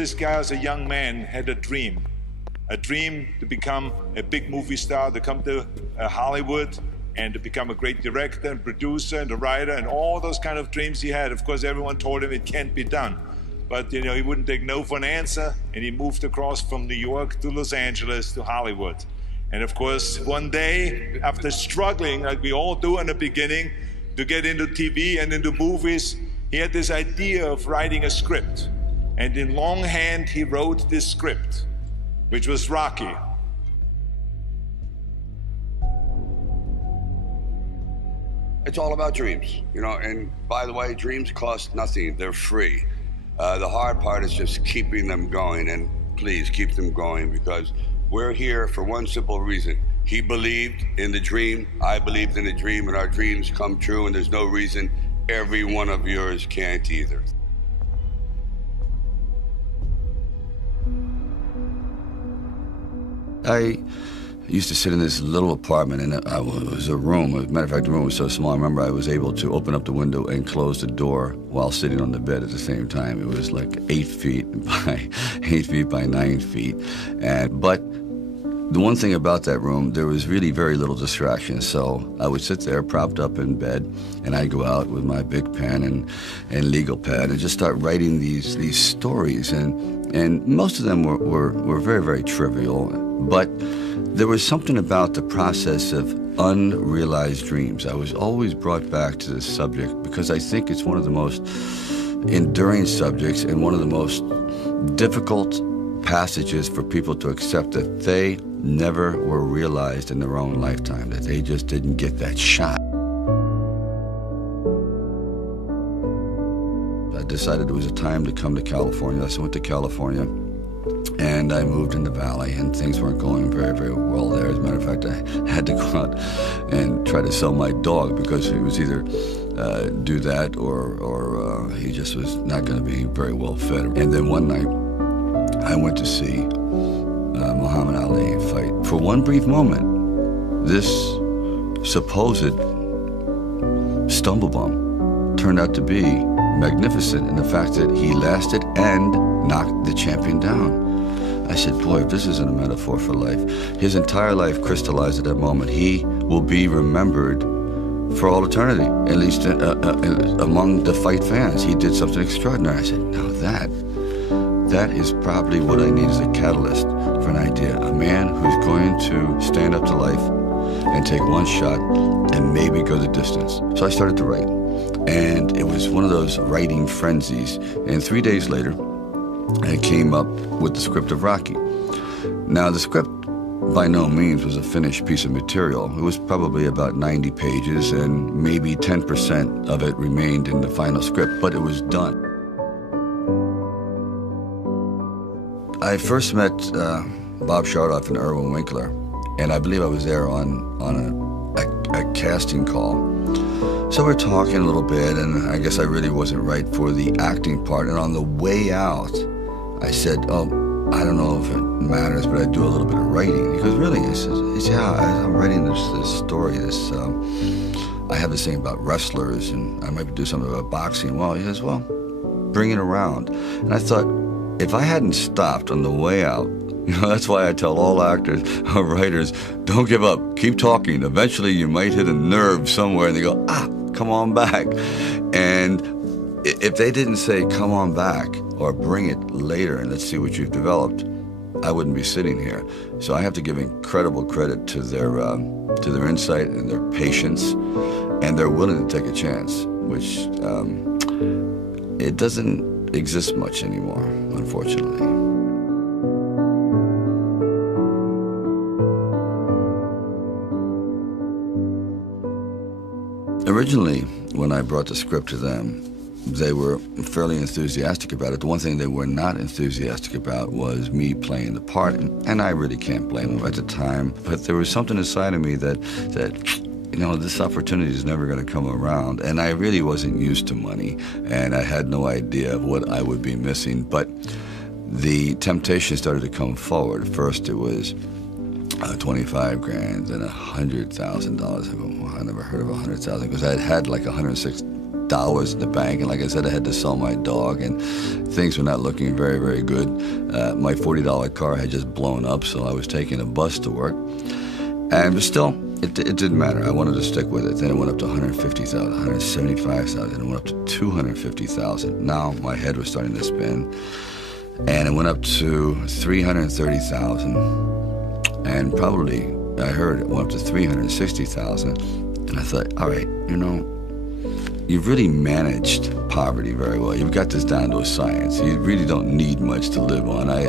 this guy as a young man had a dream to become a big movie star, to come to Hollywood and to become a great director and producer and a writer and all those kind of dreams he had. Of course, everyone told him it can't be done. But he wouldn't take no for an answer, and he moved across from New York to Los Angeles to Hollywood. And of course, one day, after struggling, like we all do in the beginning, to get into TV and into movies, he had this idea of writing a script. And in longhand, he wrote this script, which was Rocky. It's all about dreams, and by the way, dreams cost nothing. They're free. The hard part is just keeping them going, and please keep them going, because we're here for one simple reason. He believed in the dream, I believed in the dream, and our dreams come true, and there's no reason every one of yours can't either. I used to sit in this little apartment, and it was a room. As a matter of fact, the room was so small, I remember I was able to open up the window and close the door while sitting on the bed at the same time. It was like 8 feet by 9 feet. But the one thing about that room, there was really very little distraction. So I would sit there propped up in bed, and I'd go out with my big pen and legal pad and just start writing these stories. And most of them were very, very trivial. But there was something about the process of unrealized dreams. I was always brought back to this subject because I think it's one of the most enduring subjects and one of the most difficult passages for people to accept, that they never were realized in their own lifetime, that they just didn't get that shot. I decided it was a time to come to California, so I went to California. And I moved in the valley, and things weren't going very, very well there. As a matter of fact, I had to go out and try to sell my dog because he was either do that or he just was not going to be very well fed. And then one night, I went to see Muhammad Ali fight. For one brief moment, this supposed stumble bum turned out to be magnificent in the fact that he lasted and knocked the champion down. I said, boy, if this isn't a metaphor for life. His entire life crystallized at that moment. He will be remembered for all eternity, at least among the fight fans. He did something extraordinary. I said, now that is probably what I need as a catalyst for an idea. A man who's going to stand up to life and take one shot and maybe go the distance. So I started to write. And it was one of those writing frenzies. And 3 days later, I came up with the script of Rocky. Now, the script by no means was a finished piece of material. It was probably about 90 pages, and maybe 10% of it remained in the final script, but it was done. I first met Bob Chardoff and Irwin Winkler, and I believe I was there on a casting call. So we're talking a little bit, and I guess I really wasn't right for the acting part. And on the way out, I said, oh, I don't know if it matters, but I do a little bit of writing. He goes, really? He says, yeah, I'm writing this story. I have this thing about wrestlers, and I might do something about boxing. Well, he says, well, bring it around. And I thought, if I hadn't stopped on the way out, that's why I tell all actors or writers, don't give up, keep talking. Eventually you might hit a nerve somewhere and they go, come on back. And if they didn't say, come on back, or bring it later and let's see what you've developed, I wouldn't be sitting here. So I have to give incredible credit to their insight and their patience, and they're willing to take a chance, which it doesn't exist much anymore, unfortunately. Originally, when I brought the script to them, they were fairly enthusiastic about it. The one thing they were not enthusiastic about was me playing the part, and I really can't blame them at the time. But there was something inside of me that this opportunity is never going to come around. And I really wasn't used to money, and I had no idea of what I would be missing. But the temptation started to come forward. First, it was $25 grand and $100,000. I go, well, I never heard of $100,000 because I had like $106,000 dollars in the bank. And like I said, I had to sell my dog, and things were not looking very, very good. My $40 car had just blown up, so I was taking a bus to work. But still, it didn't matter. I wanted to stick with it. Then it went up to $150,000, $175,000, and it went up to $250,000. Now my head was starting to spin, and it went up to $330,000, and probably, I heard it went up to $360,000. And I thought, all right, you know, you've really managed poverty very well. You've got this down to a science. You really don't need much to live on. I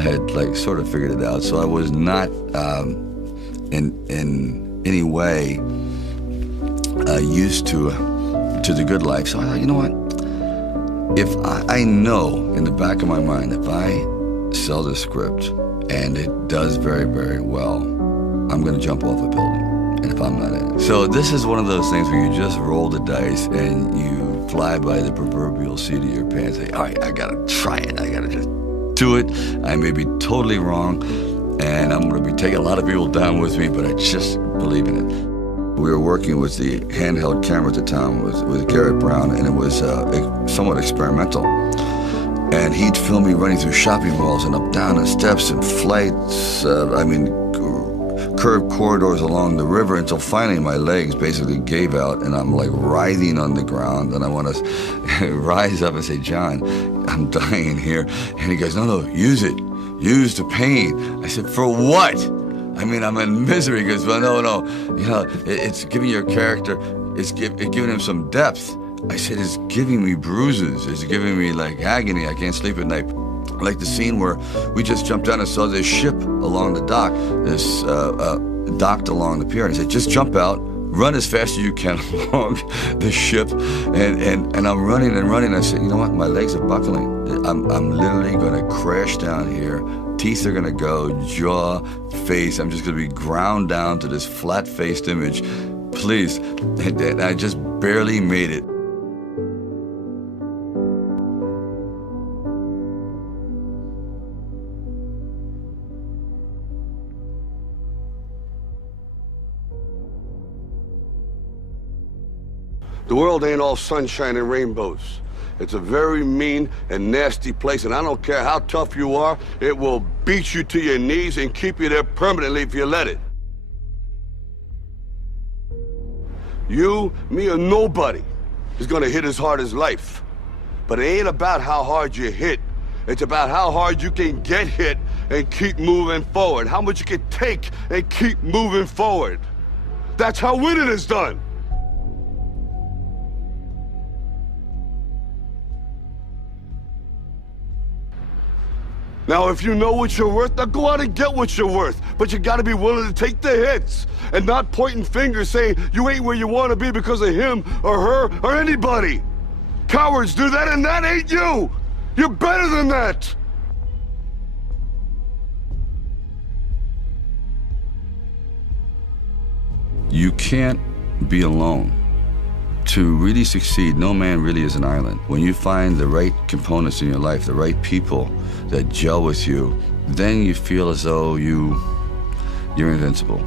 had like sort of figured it out. So I was not in any way used to the good life. So I thought, you know what? If I know in the back of my mind, if I sell the script and it does very, very well, I'm going to jump off a building. And if I'm not in it. So this is one of those things where you just roll the dice and you fly by the proverbial seat of your pants. Say, all right, I gotta try it. I gotta just do it. I may be totally wrong, and I'm gonna be taking a lot of people down with me, but I just believe in it. We were working with the handheld camera at the time with Garrett Brown, and it was somewhat experimental. And he'd film me running through shopping malls and up down the steps and flights. Curved corridors along the river until finally my legs basically gave out and I'm like writhing on the ground, and I want to rise up and say, John, I'm dying here. And he goes, no, use it. Use the pain. I said, for what? I mean, I'm in misery. He goes, well, no. You know, it's giving your character, it's giving him some depth. I said, it's giving me bruises. It's giving me like agony. I can't sleep at night. Like the scene where we just jumped down and saw this ship along the dock, this docked along the pier, and I said, just jump out, run as fast as you can along the ship, and I'm running and running. I said, you know what, my legs are buckling. I'm literally gonna crash down here. Teeth are gonna go, jaw, face. I'm just gonna be ground down to this flat-faced image. Please. And I just barely made it. The world ain't all sunshine and rainbows. It's a very mean and nasty place, and I don't care how tough you are, it will beat you to your knees and keep you there permanently if you let it. You, me, or nobody is gonna hit as hard as life. But it ain't about how hard you hit. It's about how hard you can get hit and keep moving forward. How much you can take and keep moving forward. That's how winning is done. Now, if you know what you're worth, now go out and get what you're worth. But you gotta be willing to take the hits and not pointing fingers saying you ain't where you wanna be because of him or her or anybody. Cowards do that, and that ain't you. You're better than that. You can't be alone. To really succeed, no man really is an island. When you find the right components in your life, the right people that gel with you, then you feel as though you're invincible.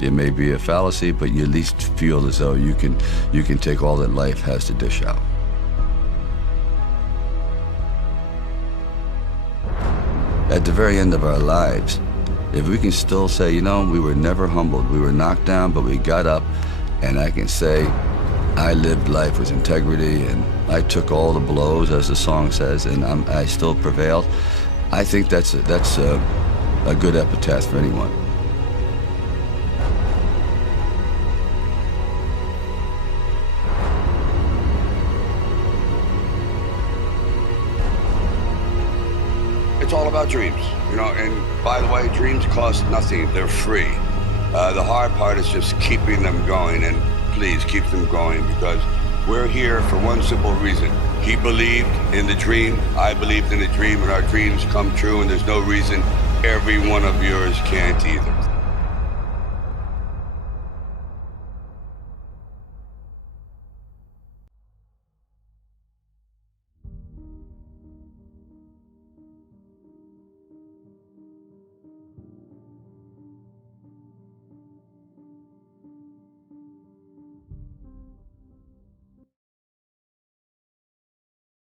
It may be a fallacy, but you at least feel as though you can take all that life has to dish out. At the very end of our lives, if we can still say, you know, we were never humbled, we were knocked down, but we got up, and I can say, I lived life with integrity, and I took all the blows, as the song says, and I still prevailed. I think that's a good epitaph for anyone. It's all about dreams, you know, and by the way, dreams cost nothing. They're free. The hard part is just keeping them going, and please keep them going, because we're here for one simple reason. He believed in the dream, I believed in the dream, and our dreams come true, and there's no reason every one of yours can't either.